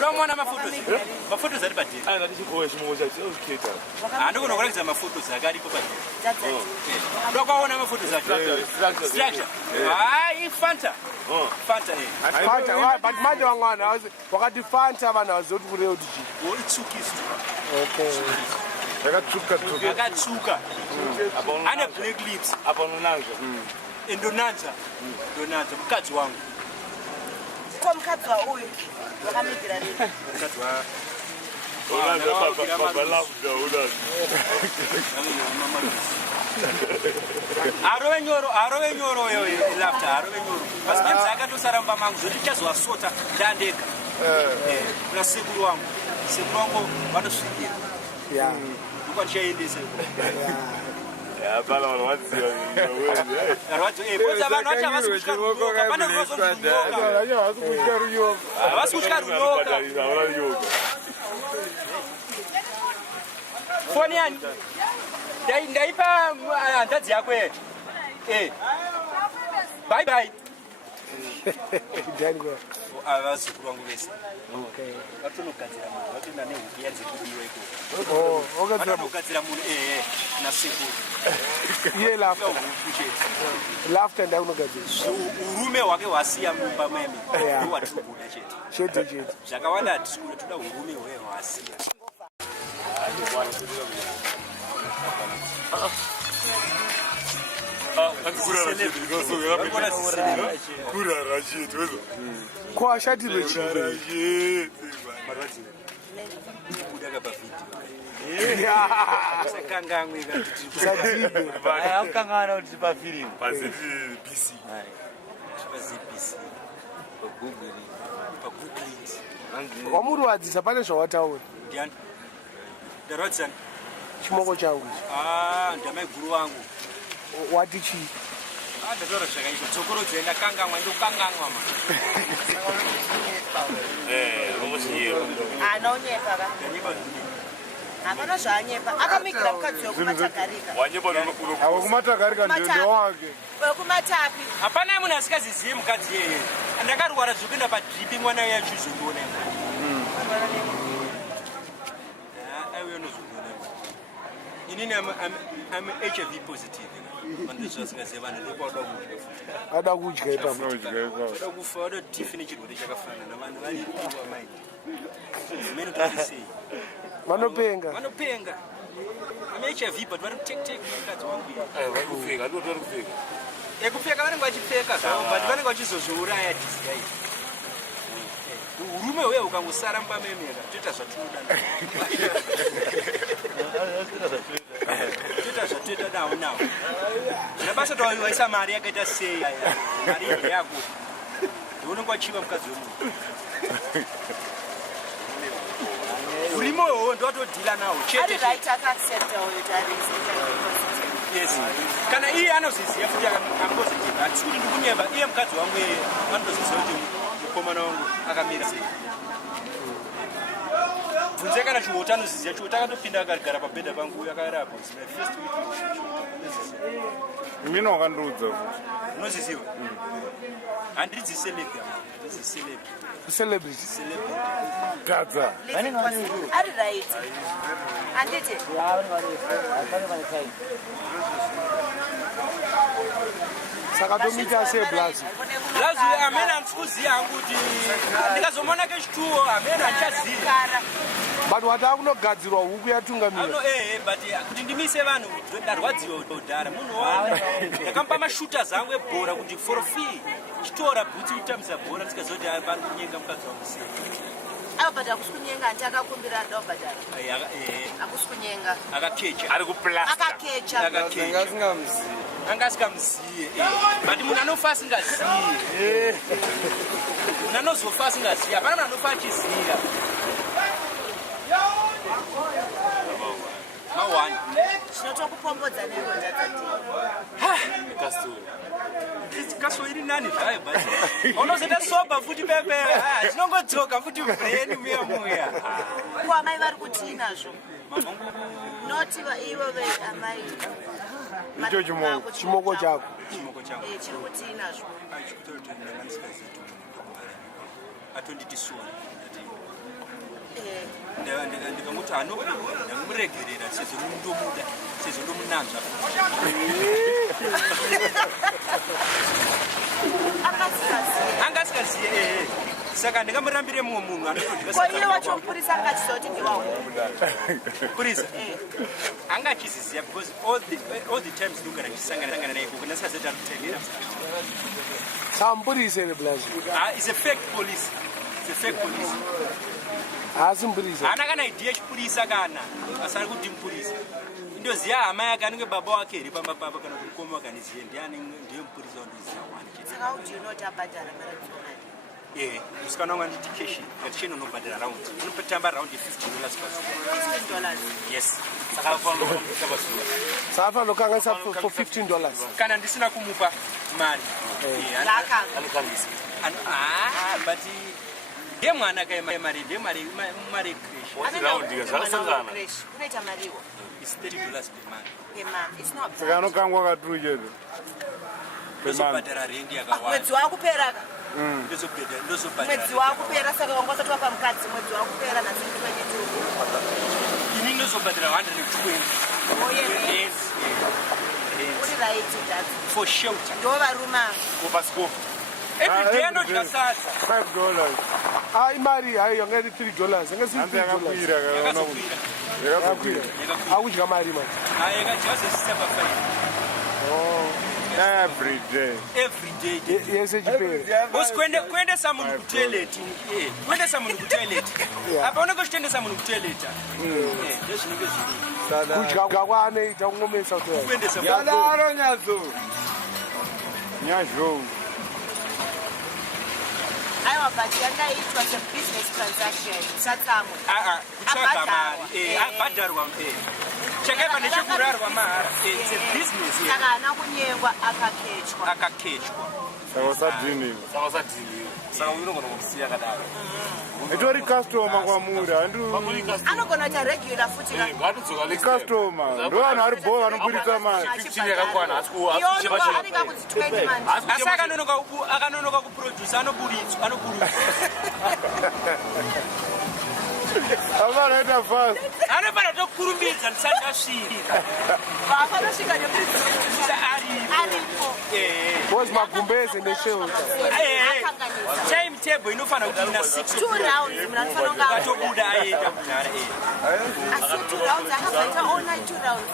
Ramona mafotos ari padhi. Ana ndichikowe chimwe chachoketa. Andikona kurakidza mafotos akaripo padhi. Ndakaona mafotos acho. Structure. Hai Fanta. Fanta Fanta, but manje wangwana wakati Fanta vanhu vazoti kureo kuti chi. Itsukiswa. Okay. Akatsuka. Ane black lips. Apa nonanza. Ndonanza. Ndonanza mukadzi wangu. Kwa mkadzi wa uyu wakamigira nini? Mukadzi wa Baba lauda uda. Arove nyoro yoyo laughter arove nyoro. Basi manzi akatosaramba mangu zoti chazowasota ndandeka. Na sekuru wangu. Sekuru wangu vanosvikira. Yeah. Ndikwachaendesa. Ya bala wanawadziwa wewe. Kwanza vanhu vacha vasikushika runyoka. Pane runozo runyoka. Vasikushika runyoka. Foni yani? Ndaipa handadzi yako ere. Bye bye. Dango. Avazukuru vangu vese. Okay. Vatonogadzira munhu, vatonda nehuku yadzekudiwa iko. Ogadzira vanogadzira munhu nasekuru. Iye laughter. Laughter ndaunogadzira. Urume hwake hwasiya mumba meme. Ndohwatikubuda chete. Chete. Zvakawanda hatisikuda toda urume hwake hwasiya. Kwa shati bechi. Sakangangwe Sadibe. Akangana kuti pafilm. Pasi PC. PC. Pagoogle. Wamurwadzisa pane zvawataura. Ndiani? Ndarwadzisa. Chimoko changu. Ndamai guru wangu. Wati chi? Ndataura zvakaita. Dzokorodzei ndakanganwa ndokanganwa ma. Unoshiyewa. Anonyepa ka. Hapana zvanyepa. Akamigira mukadzi wokumatakarika. Wanyepa nokuno. Awo kumatakarika ndio wake. Wekumatapi. Hapana munhu asikazizivi mukadzi yeye. Ndakarwara zvekuenda padripi mwana yacho zvindoona. Aiwe nozvindoona. Inini I'm HIV positive. Mandizvasingaziva ndokwada kudya futi. Ada kudya ipapo. Ada kufa ada tifine chirwere chakafanana navanhu vari kuwa mind. Meno tarisei. Vanopenga. I'm HIV but vari take mukadzi wangu. Vari kupfeka, vari kupfeka. Ekupfeka vanenge vachipfeka zvavo but vanenge vachizozviuraya disguise. Urume hwewe ukangosara mbamemera toita zvatoda. Toita zvatoda nawo. Zvabasa tawaisa mari yakaita sei mari yako. Unenge wachiva mukadzi wemunhu. Urimowo ndotodhila nawo chete. Right accept all Yes. Kana iye anozviziva kuti akapositive hatisi kuti ndikunyemba iye mukadzi wangu yeye anotozviziva kuti mukomana wangu akamira sei. Bvunze kana Chihota anozviziva. Chihota akatopinda akagara pabhedha pangu uye akarapa. First week. Mimi wakandudza. Unozviziva? Handidzi celebrity. Ndidzi Celebrity. Dhadza. Ari right. Andite. Saka tomita sei blazi. Blazi amene andikuziva hangu kuti ndikazomona kechituwo amene andichaziva. But watakunogadzirwa huku yatungamira. But kuti ndimise vanhu ndarwadziwa kudhara munhu wanga ndakampa mashuta zangu ebhora kuti for free chitora bhutsi kutamisa bhora tikazoti pari kunyenga mukadzi wangu sei. But akusikunyenga antakakumbira ndobhadara. Akusikunyenga. Akakecha. Ari kuplasta. Akakecha. Anga asingamuziye. But munhu anofa asingaziye. Munhu anozofa asingaziye. Hapana munhu anofa achiziya. Mawani. Zvinotokupombodza neronda dzati. Kaso iri nani zvayo basi. Unozoita soba futi pepe. Zvinongodzoka futi brain muya. Kwa mai vari kuti nazvo. Noti ivo amai. Icho chimoko chako. Chiri kuti nazvo. Atonditi soni. ndikamuti ndamuregerera sezvo ndomuda sezvo ndomunanzva angasikaziye saka ndikamurambire mumwe munhu iye wacho mupurisa angachizoti purisa angachiziziya because all the times ndogara ndichisangana naye koko ndasazoti ari kutendera Sampurisa ne blazi. Is a fake police. It's a fake police. Asimpurisa. Ana kana idea chipurisa kana asari kuti mpurisa. Ndoziya hama yake anenge baba wake iri pamba kana kumkoma kaniziye ndiani ndiye mpurisa wandoziya wani. Saka how do you not abadara mara dzona? Usikana wanga nditi cash ngaticheno nobadara round. Unopetamba round $50 per $15. Yes. Saka falo kaba suwa. Safa lokanga sa for $15. Kana ndisina kumupa mali. Laka. But ye mwana kai mari crash. Round yakasangana. Unaita mariwo. It's $30 per month. Per month. It's not. Saka anokangwa katuje. Ndozobhadhara rendi yakawanda. Mwedzi wakupera. Ndozobhadhara. Mwedzi wakupera saka wangosati wapa mukadzi mwedzi wakupera na 22. Ini ndozobhadhara 120. Yes. Uri right that. For shelter. Ndova ruma. Kopasko. Every day anodya sadza. $5. Imari hayo yangari $3. Ngasi Ande yakakwira kana Yakakwira. yakakwira. Akudya mari man. Yakajaza sisaba 5. every day. Every day. Yes, ejipere. Boss kwende samunhu kutoilet. Kwende samunhu kutoilet. Apaona kushitende samunhu kutoilet. Ndezvinenge zviri. Kudya kwanoita kungomesa kuti. Kwende samunhu. Yadaro nyazo. Nyazvo. Aiwa but yanga it was a business transaction. Satsamu. Kutsvaga mari. Abhadharwa. Chakaipa nechekurarwa mahara. It's a business. Saka ana kunyengwa akakechwa. Saka unogona kusiya kadaro. Itori customer kwamura anogona kuita regular futi customer ndo vanhu ari bhora vanoburitsa mari 15 yakakwana anenge kunzi 20 months. Asi akanonoka kuproduce anoburitswa. avanoita fast Anofana tokurumbidza ndisati asvika. Panosvika nemusa aripo. Boss magumbeze neshota. Time table inofana kuti ina 6 2 rounds munofana kunga atobuda aenda kunhara. Asi 2 rounds akaita all night 2 rounds.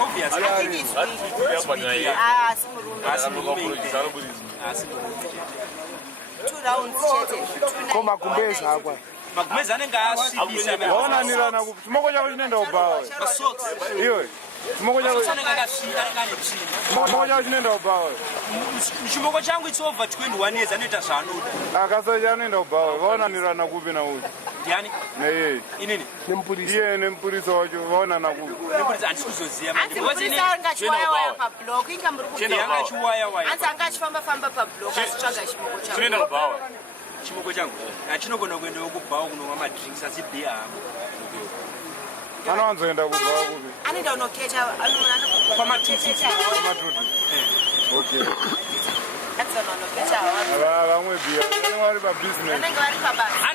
Obviously. I think it's weak. Asi 2 rounds chete. Koma magumbeze akwa. Magumbeze anenge asvibisa. vaonanirana kuti chimoko chako chinoenda kubawa iwe chimoko chako chinoenda kubawa Chimoko changu it's over 21 years anoita zvaanoda. akasati anoenda kubawa vaonanirana kupi nauti Ndiani? neyeye Inini? Nempurisa. iye nemupurisa wacho vaonana kupi Nempurisa handisi kuzoziya. Anzi mupurisa angachiwaya waya pablock inga muri Chenda angachiwaya waya. Anzi angachifamba famba pablock achitsvaga chimoko chako. Chinoenda kubawa. Chimoko changu chinogona kuendawo kubhawa kunonwa madrinks asi beer hako. anowanzoenda kubawa kupi Anoenda unokecha Pamatuti. okay Atsana unokecha hawa. vamwe bia vanenge vari pabusiness Vanenge vari pabasa.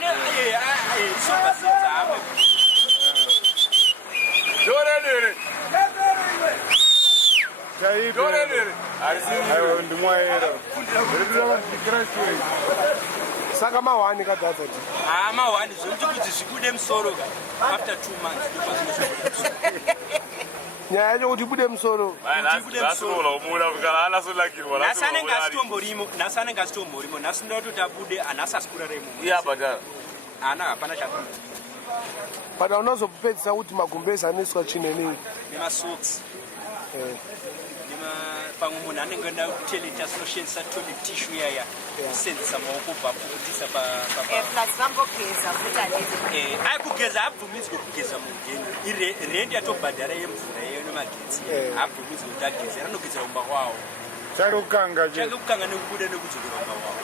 Sobasenza hamwe. aiwa ndimwaera Saka mawani kadhadha. Mahwani zvokuti kuti zvibude musoro after 2 months. Nyaya yacho kuti ibude musoro. Nhasi anenge asitomborimo. Nhasi ndototi abude anhasi asikura remo. Ana hapana chakona. Pana unozopedzisa kuti magumbeze anoswa chinenei. Nemasocks. Pamwe munhu anenge enda kutoilet anoshandisa toilet tissue yaya kusenzesa maoko kubva kugeza Plus vambogeza futi handiti. kugeza haabvumidzwe kugeza mugeni. Rendi yatobhadhara yemvura yeyo nemagetsi haabvumidzwe kuti ageze. Anogezera kumba kwawo. chakukanga Kukanga nekubuda nekudzokera kumba kwawo.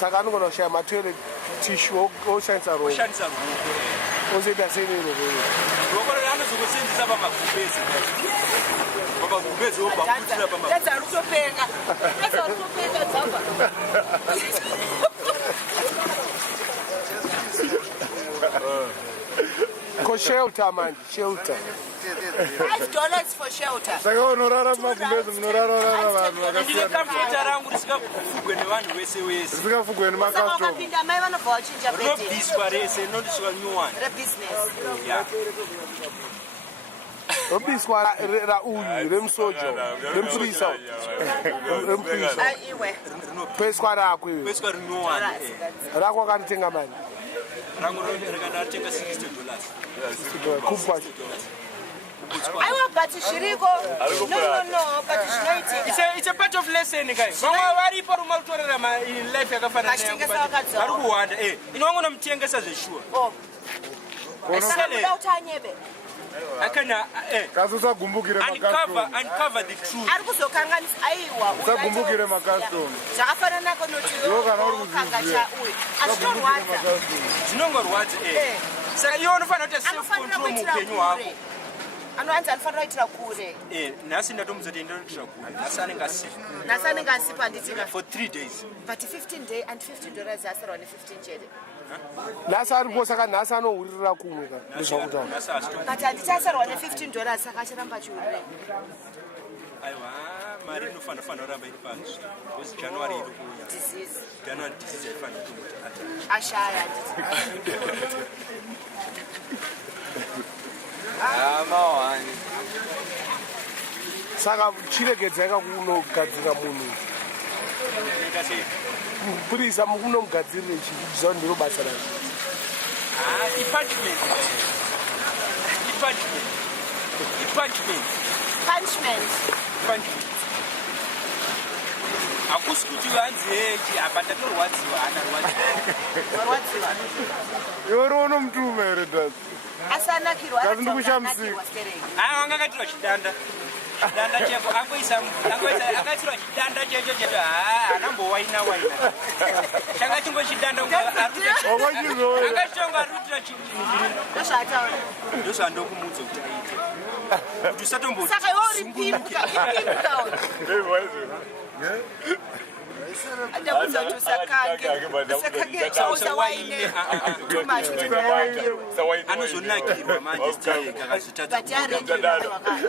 Saka anogona kushaya matoilet tissue oshandisa roho. Oshandisa ruoko. Ozoita sei neroho. Ruoko anozokosenzesa pamagumbeze. Pamagumbeze obvakutsira pamagumbeze. Dhadza rutopenga. Dhadza rutopenga dzamba. For shelter, man. Shelter. $5 for shelter. Saka unorara magumbezi munorara vanhu ndine kamfota rangu risingafugwe nevanhu wese wese risingafugwe Saka nemakastoma. ukapinda mai vanobva vachinja bhedhe rinobviswa rese rinondiswa new one rebusiness. yeah. Robiswa uyu remusoja remupurisa Iwe. peswa rako iwe peswa new one rako akanitenga mani rangu rikanatenga $60 kupwa Aiwa, but zviriko. No, but zvinoitika. it's a part of lesson guys vamwe varipo rumwe rutorera life yakafanana Vachitengesa vakadzawo. vari kuwanda inongona mutengesa zveshuwa Saka kuda kuti anyebe. akana Kasi usagumbukire makastoma. uncover the truth Ari kuzokanganisa aiwa. Usagumbukire makastoma. Zvakafanana konoti kanga uyu. Azvinorwadza. dzinongorwadza saka iwe unofanira kuita self control muupenyu hwako Anoanza anofanira kuitira kure. nhasi ndatomudza kuti ndinoitira kure nhasi anenge asipa Nhasi anenge asipa nditinga. for 3 days But 15 day and $15 asarwa ne15 chete. nhasi aripo saka nhasi anohurira kumwe nezvakutaura nhasi asito But handichasarwa ne$15 saka achiramba chiurire. aiwa mari inofanira kuramba iri pasi because january iri kuuya Disease. january disease aifanira kutomboati Ashaya. saka chiregedzai kakunogadzira munhu ita sei mupurisa mukunomugadzirire chiziva ndiro basa rake punishment hakusi kuti vanzi heji apa ndatorwadziwa hana Warwadziwa. Iwe rono mutume here Dhadza. Asanakirwa. Kazi ndikushamisika. wanga akatirwa chidanda cheko akatirwa chidanda checho cheto anambowaina changa chingo chidanda Wakachizoya. akachitonga arutira Ndozvaataura. ndozvandokumudza kuti aite kuti usatomboti Saka iwe uri pimbuka. Ndakuudza kuti usakange. Usakange chauza waine. Too much. anozonakirwa manje siteka akazotadza But yarendi wakanga.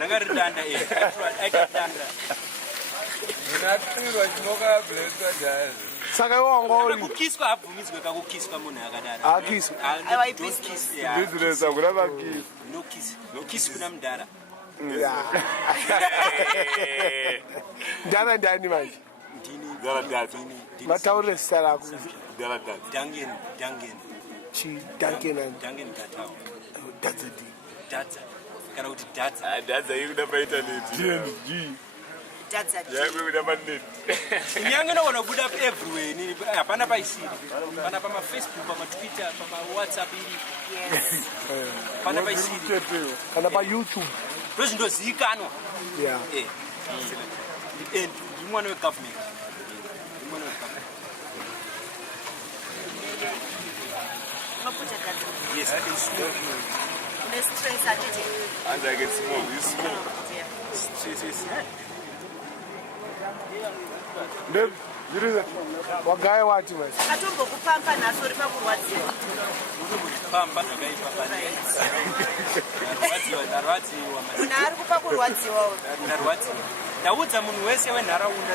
rangaridanda aikadanda saka iwe wanga uri kukiswa abvumidzwe kakukiswa munhu akadaro Hakiswa. Aiwa ibusiness. Business akuna makisi. nokisi kuna mudhara ndana ndani manje mataurire zita rako dangen chidankenani gatao Dhadza Dhadza kana kuti Dhadza Dhadza ikuda paintaneti. TNG. Dhadza. Yakuda panet. nyange nogona kubuda everywhere inini hapana paisiri pana pamafacebook pamatwitter pamawhatsapp iri Yes. pana paisiri kana payoutube ndozvindozivikanwa yeah ndimwana wegovernment Unoputa Dhadza. yes I can smoke Unestress atete. And I get smoke. You smoke. wagaya wati manje Akatombokupampa nhasi uri pakurwadziwa. pamba zvakaipa ndarwadziwa Munhu ari kupa kurwadziwa uyu. ndarwadziwa ndaudza munhu wese wenharaunda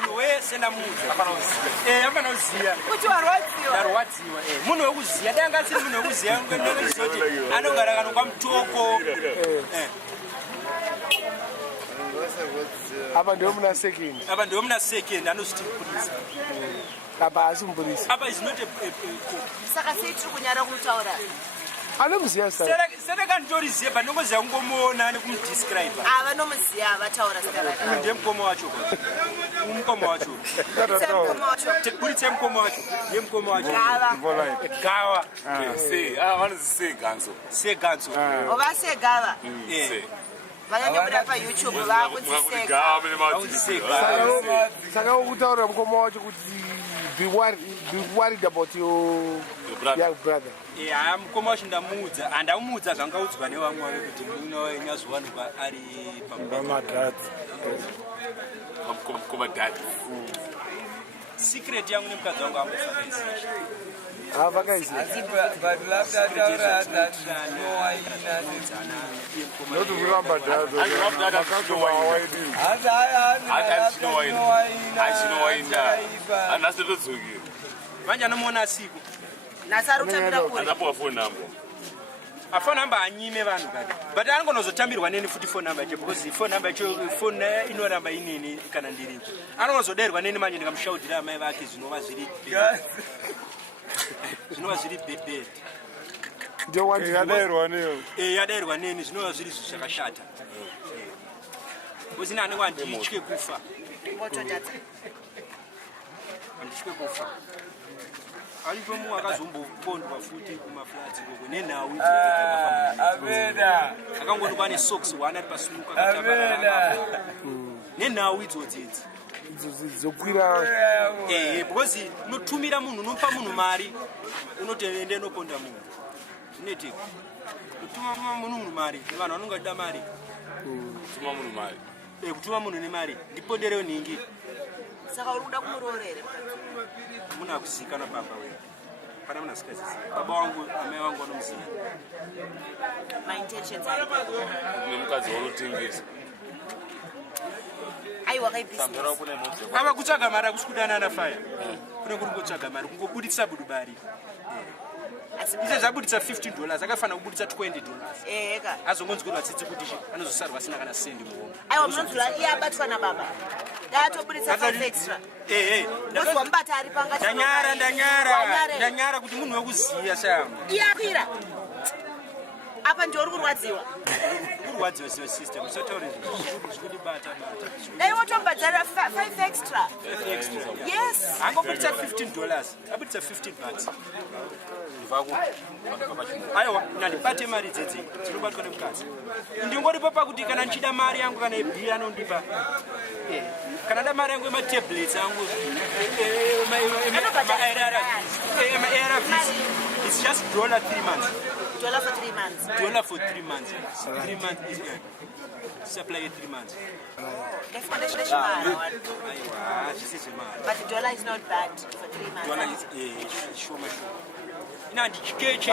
munhu wese ndamuudza afana kuziya Kuti warwadziwa. ndarwadziwa munhu wekuziya dai anga asiri munhu wekuziya ndezoti anogara kanokwa mutoko apa ndiwe muna second apa ndiwe muna second anozviti mupurisa apa asi mupurisa apa is not a Saka sei tiri kunyara kumutaura. anomuziya zita sereka nditoriziye pandingoziya kungomuona nekumudescribe Vanomuziya vataura zita rake. uyu ndiye mukoma wacho mukoma wacho Mukoma wacho. buritse mukoma wacho ndiye mukoma wacho Gava. gawa Ganso. seganso Ovase gava. Vanyanyobuda paYouTube vakudziseka. saka ukutaurira mukoma wacho kuti be worried about your young brother mukoma wacho ndamuudza handamuudza zvangaudzwa nevamwe vake kuti munyazowanikwa ari Mama Dhadza. Mukoma Dhadza. secret yangu nemukadzi wangu ambofakaizisha Avakaizisha. Not to remember that. manje anomuona siku nasarutambira kuri phone number anyime vanhu kati but angonozotambirwa neni futi phone number yacho because phone number yacho phone inoramba inini kana ndiriko anozoderwa neni manje ndikamushaudira amai vake zvinova zviri bebed Ndio wanti Yaderwa niyo. yaderwa neni zvinova zviri zvakashata because nani wanditye kufa motodadza anditye kufa alipomu akazombopondwa futi kumaflats koko nenhau akangondikwa nesocks one ari pasunuka nenhau idzodzidzi zokwira because unotumira munhu unopa munhu mari unotoende inoponda munhu zvineti kutuma munhu mari vanhu vanonga da mari kutuma munhu nemari ndiponderewo nhingi saka uri kuda kumurorere muna kuzikana baba wewe pana muna sikazizi baba wangu amai wangu vanomuziva my intentions are nemukadzi wanotengesa aiwa kai business ava kutsvaga mari akusukudana na fire kune kuri kutsvaga mari kungobuditsa budubari ise zvabuditsa $50 akafanira kubuditsa $20 eka azongonzwirwa tsitsi kuti anozosarwa asina kana sendi muhombo aiwa munonzwira iye abatwa nababa datobuditsa 5 extra bosi wambata ari panga ndanyara kuti munhu wekuziya shama iye akwira apa ndiori kurwadziwa kurwadziwa siyo system sotaure zvikudibata dai wotobhadzara 5 extra yes angobuditsa $15 abuditsa $15 aiwa nandibate mari dzedzi dzinobatwa nemukadzi ndingoripo pakuti kana ndichida mari yangu kana ebhiri anondipa kana da mari yangu ematablets angu it's just $3 months $3 for 3 months $3 for 3 months 3 months is supply 3 months aiwa zvisi zvemari but $1 is not bad for 3 months shoma inandichikeche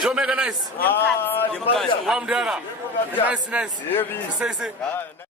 Show make a nice. Nemukadzi. Warm dinner. Nice. Say.